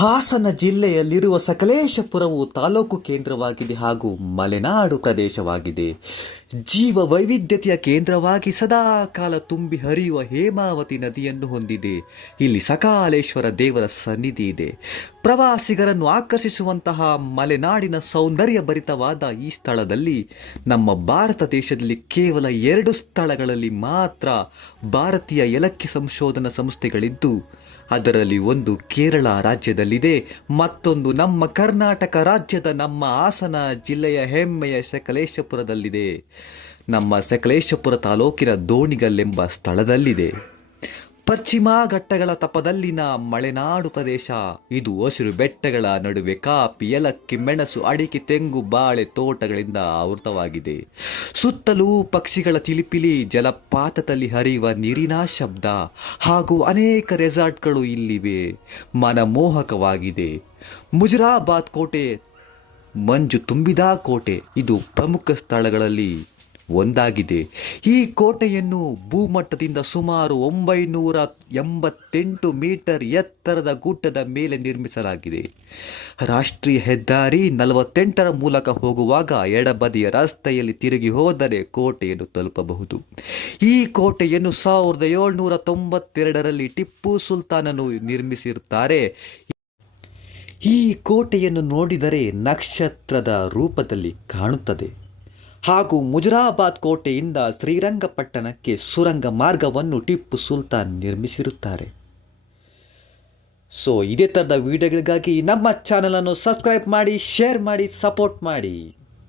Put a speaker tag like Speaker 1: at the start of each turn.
Speaker 1: ಹಾಸನ ಜಿಲ್ಲೆಯಲ್ಲಿರುವ ಸಕಲೇಶಪುರವು ತಾಲೂಕು ಕೇಂದ್ರವಾಗಿದೆ ಹಾಗೂ ಮಲೆನಾಡು ಪ್ರದೇಶವಾಗಿದೆ. ಜೀವ ವೈವಿಧ್ಯತೆಯ ಕೇಂದ್ರವಾಗಿ ಸದಾ ಕಾಲ ತುಂಬಿ ಹರಿಯುವ ಹೇಮಾವತಿ ನದಿಯನ್ನು ಹೊಂದಿದೆ. ಇಲ್ಲಿ ಸಕಾಲೇಶ್ವರ ದೇವರ ಸನ್ನಿಧಿ ಇದೆ. ಪ್ರವಾಸಿಗರನ್ನು ಆಕರ್ಷಿಸುವಂತಹ ಮಲೆನಾಡಿನ ಸೌಂದರ್ಯ ಭರಿತವಾದ ಈ ಸ್ಥಳದಲ್ಲಿ ನಮ್ಮ ಭಾರತ ದೇಶದಲ್ಲಿ ಕೇವಲ ಎರಡು ಸ್ಥಳಗಳಲ್ಲಿ ಮಾತ್ರ ಭಾರತೀಯ ಏಲಕ್ಕಿ ಸಂಶೋಧನಾ ಸಂಸ್ಥೆಗಳಿದ್ದು ಅದರಲ್ಲಿ ಒಂದು ಕೇರಳ ರಾಜ್ಯದಲ್ಲಿದೆ, ಮತ್ತೊಂದು ನಮ್ಮ ಕರ್ನಾಟಕ ರಾಜ್ಯದ ನಮ್ಮ ಹಾಸನ ಜಿಲ್ಲೆಯ ಹೆಮ್ಮೆಯ ಸಕಲೇಶಪುರದಲ್ಲಿದೆ. ನಮ್ಮ ಸಕಲೇಶಪುರ ತಾಲೂಕಿನ ದೋಣಿಗಲ್ಲೆಂಬ ಸ್ಥಳದಲ್ಲಿದೆ. ಪಶ್ಚಿಮ ಘಟ್ಟಗಳ ತಪದಲ್ಲಿನ ಮಳೆನಾಡು ಪ್ರದೇಶ. ಇದು ಹಸಿರು ಬೆಟ್ಟಗಳ ನಡುವೆ ಕಾಪಿ ಎಲಕ್ಕಿ ಮೆಣಸು, ಅಡಿಕೆ, ತೆಂಗು, ಬಾಳೆ ತೋಟಗಳಿಂದ ಆವೃತವಾಗಿದೆ. ಸುತ್ತಲೂ ಪಕ್ಷಿಗಳ ಚಿಲಿಪಿಲಿ ಜಲಪಾತದಲ್ಲಿ ಹರಿಯುವ ನೀರಿನ ಶಬ್ದ ಹಾಗೂ ಅನೇಕ ರೆಸಾರ್ಟ್ಗಳು ಇಲ್ಲಿವೆ. ಮನಮೋಹಕವಾಗಿದೆ. ಮುಜರಾಬಾದ್ ಕೋಟೆ ಮಂಜು ತುಂಬಿದ ಕೋಟೆ, ಇದು ಪ್ರಮುಖ ಸ್ಥಳಗಳಲ್ಲಿ ಒಂದಾಗಿದೆ. ಈ ಕೋಟೆಯನ್ನು ಭೂಮಟ್ಟದಿಂದ ಸುಮಾರು ಒಂಬೈನೂರ ಎಂಬತ್ತೆಂಟು ಮೀಟರ್ ಎತ್ತರದ ಗುಡ್ಡದ ಮೇಲೆ ನಿರ್ಮಿಸಲಾಗಿದೆ. ರಾಷ್ಟ್ರೀಯ ಹೆದ್ದಾರಿ ನಲವತ್ತೆಂಟರ ಮೂಲಕ ಹೋಗುವಾಗ ಎಡಬದಿಯ ರಸ್ತೆಯಲ್ಲಿ ತಿರುಗಿ ಹೋದರೆ ಕೋಟೆಯನ್ನು ತಲುಪಬಹುದು. ಈ ಕೋಟೆಯನ್ನು ಸಾವಿರದ ಏಳ್ನೂರ ತೊಂಬತ್ತೆರಡರಲ್ಲಿ ಟಿಪ್ಪು ಸುಲ್ತಾನನು ನಿರ್ಮಿಸಿರುತ್ತಾರೆ. ಈ ಕೋಟೆಯನ್ನು ನೋಡಿದರೆ ನಕ್ಷತ್ರದ ರೂಪದಲ್ಲಿ ಕಾಣುತ್ತದೆ. ಹಾಗೂ ಮುಜರಾಬಾದ್ ಕೋಟೆಯಿಂದ ಶ್ರೀರಂಗಪಟ್ಟಣಕ್ಕೆ ಸುರಂಗ ಮಾರ್ಗವನ್ನು ಟಿಪ್ಪು ಸುಲ್ತಾನ್ ನಿರ್ಮಿಸಿರುತ್ತಾರೆ. ಸೊ, ಇದೇ ಥರದ ವಿಡಿಯೋಗಳಿಗಾಗಿ ನಮ್ಮ ಚಾನಲನ್ನು ಸಬ್ಸ್ಕ್ರೈಬ್ ಮಾಡಿ, ಶೇರ್ ಮಾಡಿ, ಸಪೋರ್ಟ್ ಮಾಡಿ.